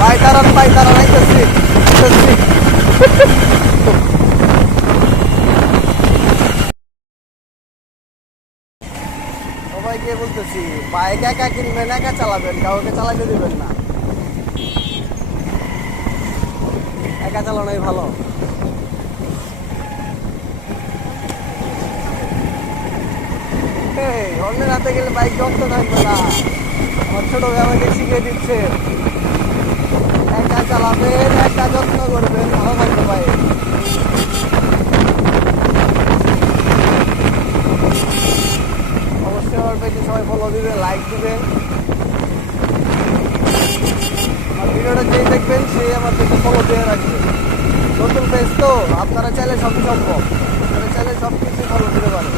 পাই তারান আইতেছি। সবাইকে বলতেছি বাইক একা কিনবেন, একা চালাবেন, কাউকে চালাতে দিবেন না। একা চালানোই ভালো। অন্যের হাতে গেলে বাইক যত্ন থাকবে না। আমার ছোট ভাই আমাকে শিখিয়ে দিচ্ছে, একা চালাবেন, একা যত্ন করবেন, ভালো থাকবে বাইক। অবশ্যই আমার পেজে সবাই ফলো দিবেন, লাইক দিবেন। আর ভিডিওটা যেই দেখবেন সেই আমার পেজে ফলো দিয়ে রাখবেন। নতুন পেজ তো, আপনারা চাইলে সবই সম্ভব, আপনারা চাইলে সব কিছু ফলো দিতে পারেন।